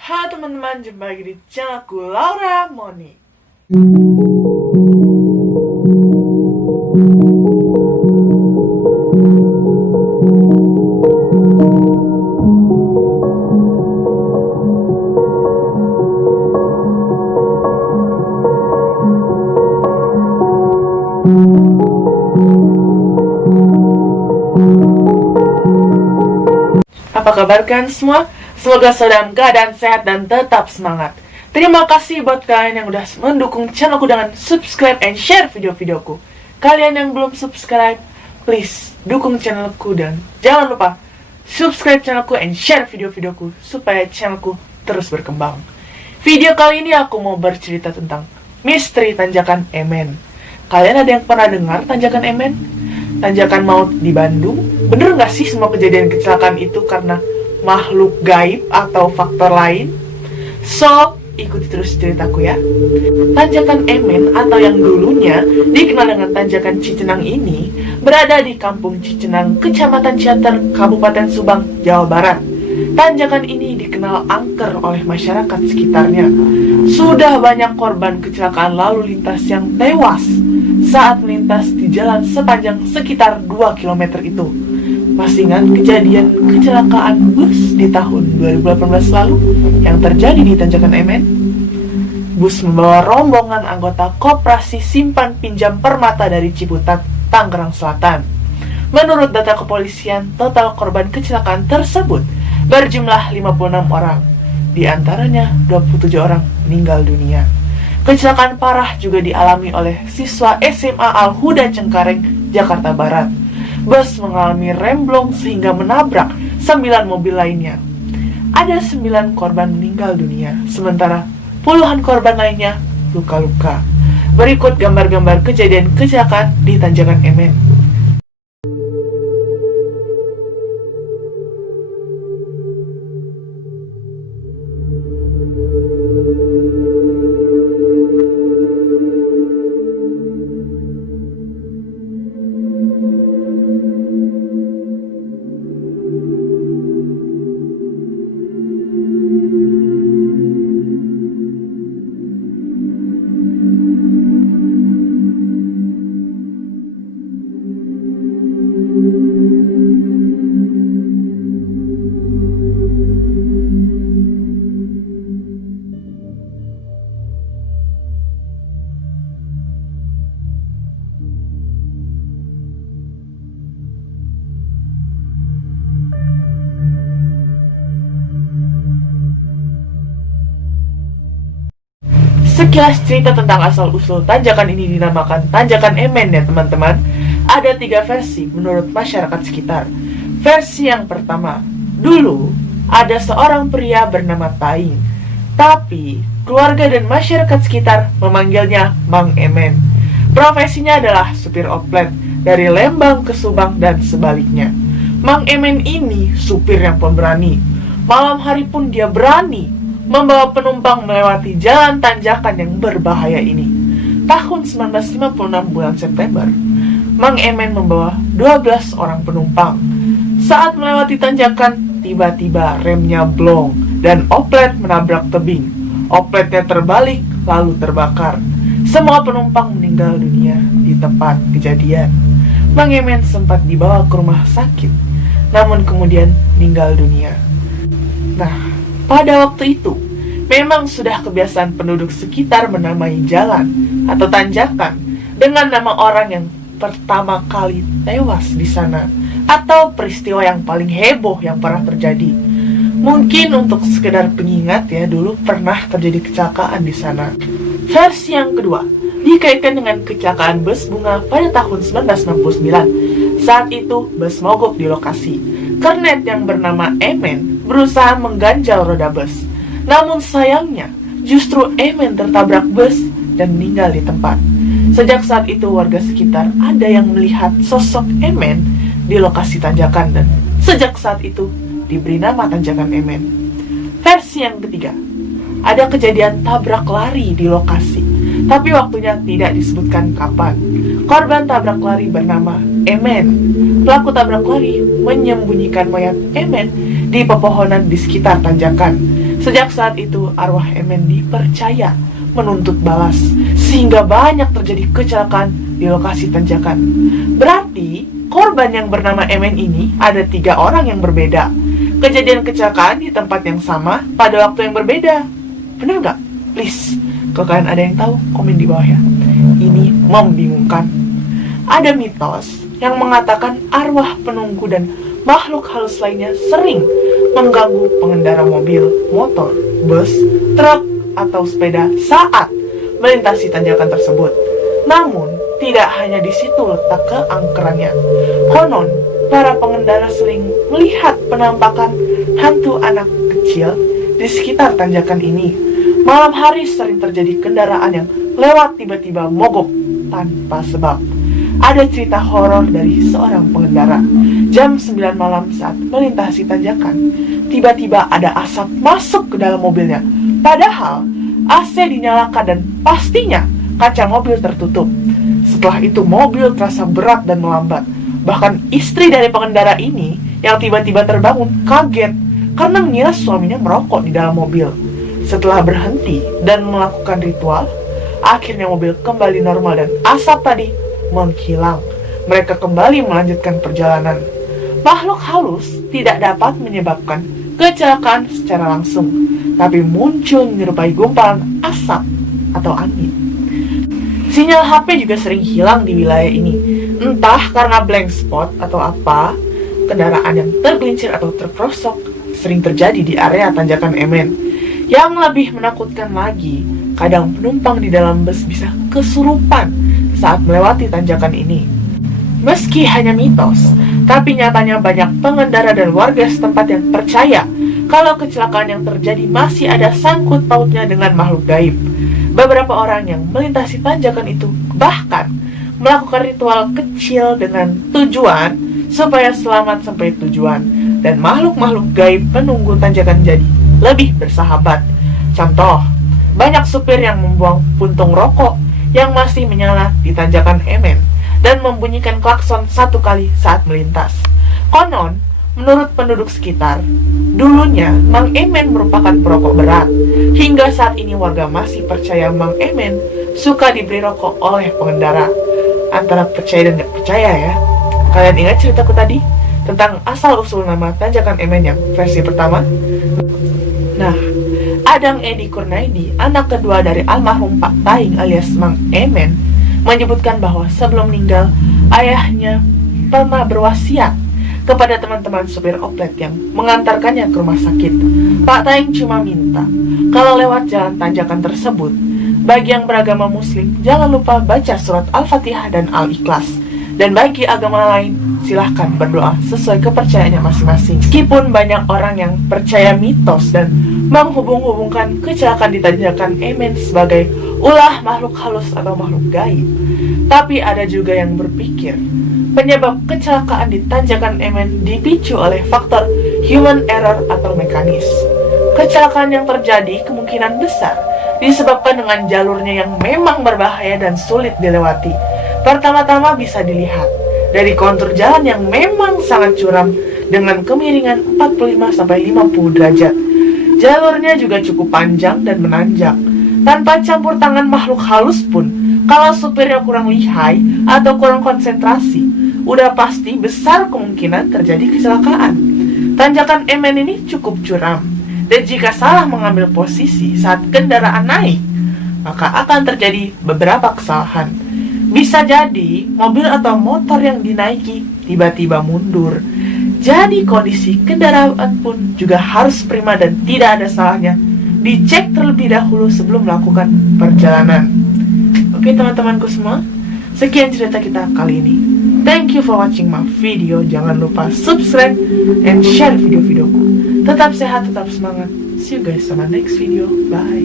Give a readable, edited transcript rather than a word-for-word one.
Halo teman-teman, jumpa lagi di channelku Laura Moni. Apa kabar kalian semua? Semoga dalam keadaan sehat dan tetap semangat. Terima kasih buat kalian yang udah mendukung channelku dengan subscribe and share video-videoku. Kalian yang belum subscribe, please dukung channelku dan jangan lupa subscribe channelku and share video-videoku supaya channelku terus berkembang. Video kali ini aku mau bercerita tentang misteri Tanjakan Emen. Kalian ada yang pernah dengar Tanjakan Emen? Tanjakan maut di Bandung? Bener nggak sih semua kejadian kecelakaan itu karena makhluk gaib atau faktor lain? So, ikuti terus ceritaku ya. Tanjakan Emen atau yang dulunya dikenal dengan Tanjakan Cicenang ini berada di Kampung Cicenang, Kecamatan Ciater, Kabupaten Subang, Jawa Barat. Tanjakan ini dikenal angker oleh masyarakat sekitarnya. Sudah banyak korban kecelakaan lalu lintas yang tewas saat melintas di jalan sepanjang sekitar 2 km itu. Masih ingat kejadian kecelakaan bus di tahun 2018 lalu yang terjadi di Tanjakan Emen? Bus membawa rombongan anggota Koperasi Simpan Pinjam Permata dari Ciputat, Tangerang Selatan. Menurut data kepolisian, total korban kecelakaan tersebut berjumlah 56 orang. Di antaranya 27 orang meninggal dunia. Kecelakaan parah juga dialami oleh siswa SMA Al-Huda Cengkareng, Jakarta Barat. Bus mengalami remblong sehingga menabrak 9 mobil lainnya. Ada 9 korban meninggal dunia, sementara puluhan korban lainnya luka-luka. Berikut gambar-gambar kejadian kecelakaan di Tanjakan Emen. Sekilas cerita tentang asal-usul Tanjakan ini dinamakan Tanjakan Emen ya teman-teman. Ada 3 versi menurut masyarakat sekitar. Versi yang pertama, dulu ada seorang pria bernama Taing, tapi keluarga dan masyarakat sekitar memanggilnya Mang Emen. Profesinya adalah supir oplet dari Lembang ke Subang dan sebaliknya. Mang Emen ini supir yang pemberani. Malam hari pun dia berani membawa penumpang melewati jalan tanjakan yang berbahaya ini. Tahun 1956 bulan September, Mang Emen membawa 12 orang penumpang. Saat melewati tanjakan, tiba-tiba remnya blong dan oplet menabrak tebing. Opletnya terbalik lalu terbakar. Semua penumpang meninggal dunia di tempat kejadian. Mang Emen sempat dibawa ke rumah sakit, namun kemudian meninggal dunia. Nah, pada waktu itu, memang sudah kebiasaan penduduk sekitar menamai jalan atau tanjakan dengan nama orang yang pertama kali tewas di sana atau peristiwa yang paling heboh yang pernah terjadi. Mungkin untuk sekedar pengingat ya, dulu pernah terjadi kecelakaan di sana. Versi yang kedua dikaitkan dengan kecelakaan bus bunga pada tahun 1969. Saat itu bus mogok di lokasi. Kernet yang bernama Emen berusaha mengganjal roda bus. Namun sayangnya, justru Emen tertabrak bus dan meninggal di tempat. Sejak saat itu warga sekitar ada yang melihat sosok Emen di lokasi tanjakan dan sejak saat itu diberi nama Tanjakan Emen. Versi yang ketiga, ada kejadian tabrak lari di lokasi, tapi waktunya tidak disebutkan kapan. Korban tabrak lari bernama Emen. Pelaku tabrak lari menyembunyikan mayat Emen di pepohonan di sekitar tanjakan. Sejak saat itu, arwah Emen dipercaya menuntut balas, sehingga banyak terjadi kecelakaan di lokasi tanjakan. Berarti, korban yang bernama Emen ini ada 3 orang yang berbeda. Kejadian kecelakaan di tempat yang sama pada waktu yang berbeda. Bener nggak? Please, kalau kalian ada yang tahu, komen di bawah ya. Ini membingungkan. Ada mitos yang mengatakan arwah penunggu dan makhluk halus lainnya sering mengganggu pengendara mobil, motor, bus, truk, atau sepeda saat melintasi tanjakan tersebut. Namun, tidak hanya di situ letak keangkerannya. Konon, para pengendara sering melihat penampakan hantu anak kecil di sekitar tanjakan ini. Malam hari sering terjadi kendaraan yang lewat tiba-tiba mogok tanpa sebab. Ada cerita horor dari seorang pengendara. Jam 9 malam saat melintasi tanjakan, tiba-tiba ada asap masuk ke dalam mobilnya. Padahal AC dinyalakan dan pastinya kaca mobil tertutup. Setelah itu mobil terasa berat dan melambat. Bahkan istri dari pengendara ini yang tiba-tiba terbangun kaget karena mengira suaminya merokok di dalam mobil. Setelah berhenti dan melakukan ritual, akhirnya mobil kembali normal dan asap tadi menghilang. Mereka kembali melanjutkan perjalanan. Makhluk halus tidak dapat menyebabkan kecelakaan secara langsung, tapi muncul menyerupai gumpalan asap atau angin. Sinyal HP juga sering hilang di wilayah ini, entah karena blank spot atau apa. Kendaraan yang tergelincir atau terperosok sering terjadi di area tanjakan Emen. Yang lebih menakutkan lagi, kadang penumpang di dalam bus bisa kesurupan saat melewati tanjakan ini. Meski hanya mitos, tapi nyatanya banyak pengendara dan warga setempat yang percaya kalau kecelakaan yang terjadi masih ada sangkut pautnya dengan makhluk gaib. Beberapa orang yang melintasi tanjakan itu bahkan melakukan ritual kecil dengan tujuan supaya selamat sampai tujuan, dan makhluk-makhluk gaib menunggu tanjakan jadi lebih bersahabat. Contoh, banyak supir yang membuang puntung rokok yang masih menyala di tanjakan Emen dan membunyikan klakson 1 kali saat melintas. Konon, menurut penduduk sekitar, dulunya Mang Emen merupakan perokok berat. Hingga saat ini warga masih percaya Mang Emen suka diberi rokok oleh pengendara. Antara percaya dan gak percaya ya. Kalian ingat ceritaku tadi tentang asal-usul nama tanjakan Emen yang versi pertama? Nah, Adang Edi Kurnaidi, anak kedua dari almarhum Pak Taing alias Mang Emen, menyebutkan bahwa sebelum meninggal, ayahnya pernah berwasiat kepada teman-teman supir oplet yang mengantarkannya ke rumah sakit. Pak Taing cuma minta, kalau lewat jalan tanjakan tersebut, bagi yang beragama muslim, jangan lupa baca surat Al-Fatihah dan Al-Ikhlas. Dan bagi agama lain, silahkan berdoa sesuai kepercayaannya masing-masing. Meskipun banyak orang yang percaya mitos dan menghubung-hubungkan kecelakaan di tanjakan Emen sebagai ulah makhluk halus atau makhluk gaib, tapi ada juga yang berpikir penyebab kecelakaan di tanjakan Emen dipicu oleh faktor human error atau mekanis. Kecelakaan yang terjadi kemungkinan besar disebabkan dengan jalurnya yang memang berbahaya dan sulit dilewati. Pertama-tama bisa dilihat dari kontur jalan yang memang sangat curam dengan kemiringan 45-50 derajat. Jalurnya juga cukup panjang dan menanjak. Tanpa campur tangan makhluk halus pun, kalau supirnya kurang lihai atau kurang konsentrasi, udah pasti besar kemungkinan terjadi kecelakaan. Tanjakan Emen ini cukup curam, dan jika salah mengambil posisi saat kendaraan naik, maka akan terjadi beberapa kesalahan. Bisa jadi mobil atau motor yang dinaiki tiba-tiba mundur. Jadi kondisi kendaraan pun juga harus prima dan tidak ada salahnya dicek terlebih dahulu sebelum melakukan perjalanan. Oke teman-temanku semua, sekian cerita kita kali ini. Thank you for watching my video. Jangan lupa subscribe and share video-videoku. Tetap sehat, tetap semangat. See you guys on my next video. Bye.